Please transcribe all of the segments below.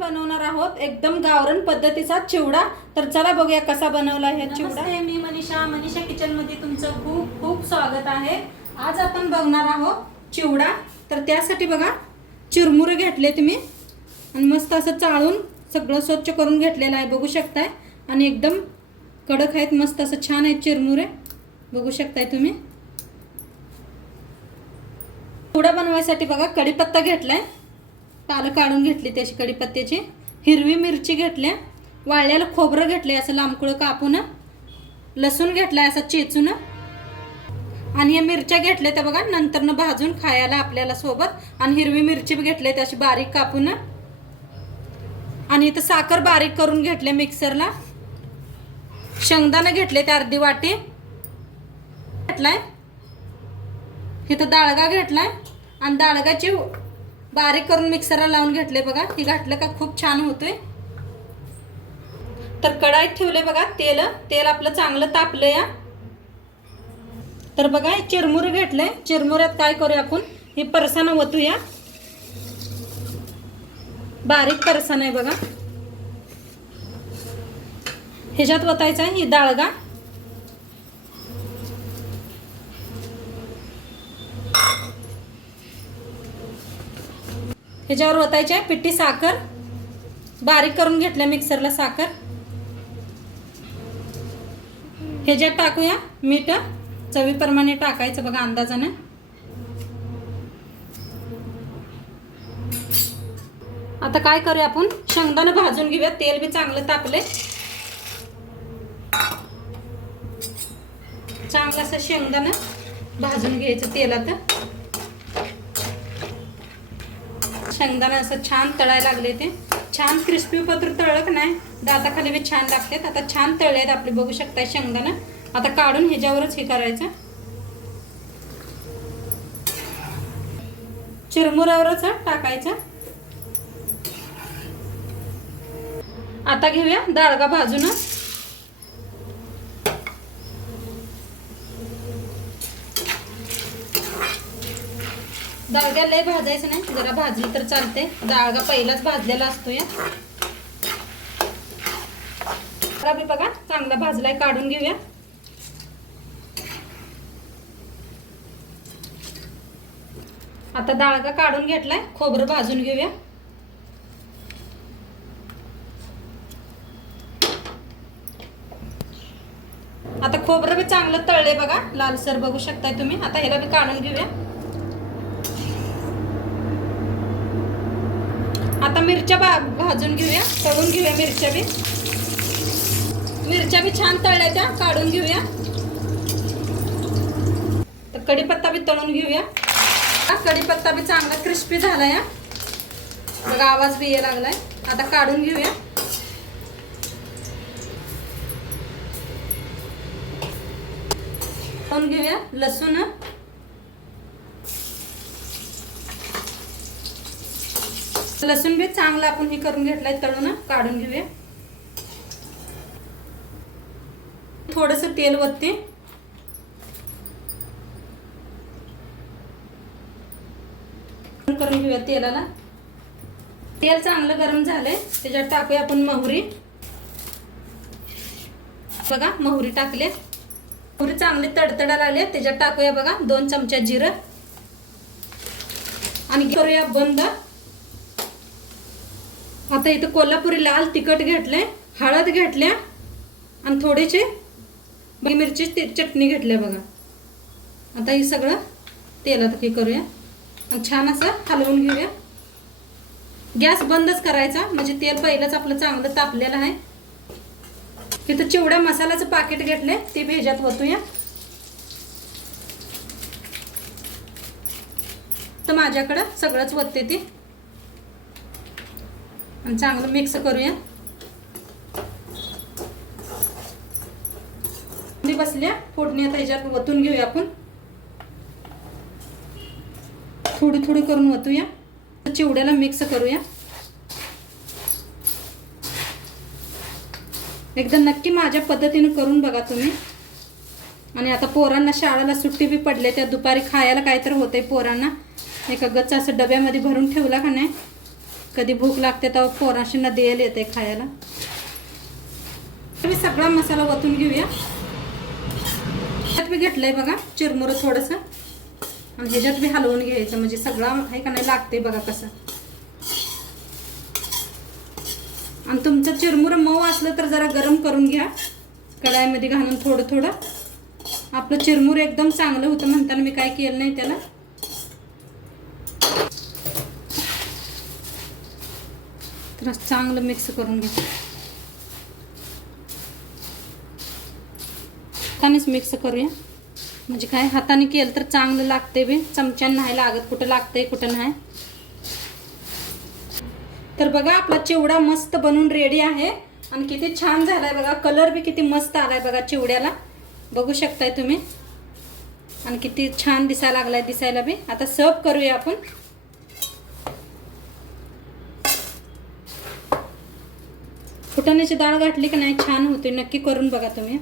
आपण बनवणार आहोत. एकदम गावरण पद्धतीचा चिवडा. तर चला बघूया कसा बनवला हे चिवडा. मी मनीषा. मनीषा किचनमध्ये तुमचं खूप खूप स्वागत आहे. आज आपण बघणार आहोत चिवडा. तर त्यासाठी बघा चिरमुरे घेतले तुम्ही. आणि मस्त असं चाळून सगळं स्वच्छ करून घेतलेलं आहे. बघू शकताय. आणि एकदम कडक आहेत मस्त असं छान आहेत चिरमुरे. बघू शकताय तुम्ही. चिवडा बनवायसाठी बघा कढीपत्ता घेतलाय. पालं काढून घेतली त्याची कढीपत्त्याची. हिरवी मिरची घेतल्या. वाळलेलं खोबरं घेतले असं लांबकुळं कापून. लसूण घेतलाय असं चेचून. आणि या मिरच्या घेतल्या त्या बघा नंतरनं भाजून खायला आपल्याला सोबत. आणि हिरवी मिरची घेतली त्याची बारीक कापून. आणि इथं साखर बारीक करून घेतले मिक्सरला. शेंगदाणा घेतले ते अर्धी वाटी. घेतलाय. इथं दाळगा घेतलाय. आणि दाळगाची बारीक करून मिक्सरला लावून घेतले बघा. हे घातलं का खूप छान होतोय. तर कढाईत ठेवले बघा तेल. तेल आपलं चांगलं तापलं या तर बघा हे चिरमुरे घेतलंय. चिरमुऱ्यात काय करूया आपण? हे परसानं वतूया. बारीक परसानं आहे बघा. ह्याच्यात वतायचं आहे ही डाळगा ह्याच्यावर ओतायची आहे पिठी साखर. बारीक करून घेतल्या मिक्सरला साखर. ह्याच्यात टाकूया मीठ. चवीप्रमाणे टाकायचं बघा अंदाजानं. आता काय करूया आपण? शेंगदाणा भाजून घेऊया. तेल बी चांगलं तापले चांगलं असं शेंगदाणा भाजून घ्यायचं तेलात. शेंगदाणा असं छान तळायला लागले ते. छान क्रिस्पी पत्र तळक नाही? दाताखाली बी छान लागतात. आता छान तळले आहेत आपले. बघू शकताय शेंगदाणा. आता काढून ह्याच्यावरच हे करायचं. चिरमुऱ्यावरच टाकायचं. आता घेऊया दाळगा भाजून डाळगा लय भाजायचं नाही जरा भाजली तर चालते डाळगा पहिलाच भाजलेला असतो या. रबी बघा चांगला भाजलाय काढून घेऊया. आता डाळगा काढून घेतलाय खोबरं भाजून घेऊया. आता खोबरं बी चांगलं तळले बघा लालसर बघू शकताय तुम्ही. आता ह्याला बी काढून घेऊया. आता मिरच्या बा भाजून घेऊया तळून घेऊया मिरच्या बी. मिरच्या बी छान तळल्या त्या काढून घेऊया. तर कढीपत्ता बी तळून घेऊया. कढीपत्ता बी चांगला क्रिस्पी झाला या बघा आवाज बी यायला लागलाय. आता काढून घेऊया. तळून घेऊया लसूण लसूण बी चांगलं आपण हे करून घेतलंय तळून काढून घेऊया. थोडस तेल वरती. करून घेऊया तेलाला. तेल चांगलं गरम झालंय त्याच्यात टाकूया आपण मोहरी. बघा मोहरी टाकले मोहरी चांगली तडतडा लागले त्याच्यात टाकूया बघा दोन चमचा जिरं. आणि करूया बंद. आता इथं कोल्हापुरी लाल तिखट घेतलंय हळद घेतल्या आणि थोडेसे मिरची चटणी घेतल्या बघा. आता हे सगळं तेलात हे करूया. आणि छान असं हलवून घेऊया. गॅस बंदच करायचा म्हणजे तेल पहिलंच आपलं चांगलं तापलेलं आहे. इथं चिवड्या मसाल्याचं पाकिट घेतलंय ते भेजात होतूया तर माझ्याकडं सगळंच वतते ते. आणि चांगलं मिक्स करूया. मी बसल्या फोडणी आता ह्याच्यात वतून घेऊया आपण. थोडी थोडी करून वतूया. चिवड्याला मिक्स करूया. एकदा नक्की माझ्या पद्धतीने करून बघा तुम्ही. आणि आता पोरांना शाळेला सुट्टी बी पडले त्या दुपारी खायला काय तर होतंय पोरांना. एका गच्च असं डब्यामध्ये भरून ठेवला का नाही? कधी भूक लागते तेव्हा पोराशींना द्यायला येते खायला. मी सगळा मसाला ओतून घेऊया. त्यात मी घेतलंय बघा चिरमुरं थोडंसं. आणि ह्याच्यात मी हलवून घ्यायचं म्हणजे सगळा आहे का नाही लागते बघा कसं. आणि तुमचं चिरमुरं मऊ असलं तर जरा गरम करून घ्या. कढाईमध्ये घालून थोडं थोडं. आपलं चिरमुर एकदम चांगलं होतं म्हणताना मी काय केलं नाही त्याला. तर असं चांगलं मिक्स करून घ्या. हातानेच मिक्स करूया. म्हणजे काय हाताने केलं तर चांगलं लागते बी. चमच्यानं नाही लागत कुठं लागतंय कुठं नाही. तर बघा आपला चिवडा मस्त बनून रेडी आहे. आणि किती छान झालाय बघा. कलर बी किती मस्त आलाय बघा चिवड्याला. बघू शकताय तुम्ही. आणि किती छान दिसायला लागलाय दिसायला बी. आता सर्व करूया आपण. फुटाण्याची डाळ घातली की नाही? छान होते. नक्की करून बघा तुम्ही.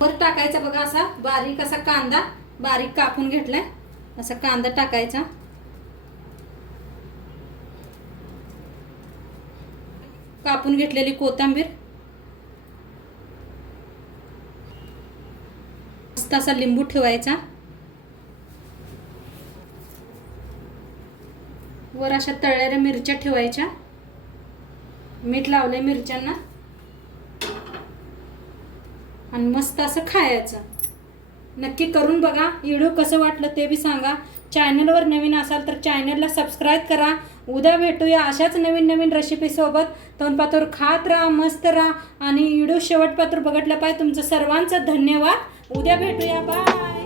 वर टाकायचा बघा असा बारीक असा कांदा. बारीक कापून घेतलाय. असा कांदा टाकायचा. कापून घेतलेली कोथिंबीर. मस्त असा लिंबू ठेवायचा. वर अशा तळलेल्या मिरच्या ठेवायच्या. मीठ लावले मिरच्यांना. आणि मस्त असं खायचं. नक्की करून बघा. व्हिडिओ कसं वाटलं ते बी सांगा. चॅनलवर नवीन असाल तर चॅनलला सबस्क्राईब करा. उद्या भेटूया अशाच नवीन नवीन रेसिपीसोबत तोंडपातूर खात राहा मस्त राहा. आणि व्हिडिओ शेवटपात्र बघितलं पाहिजे. तुमचं सर्वांचं धन्यवाद. उद्या भेटूया. बाय.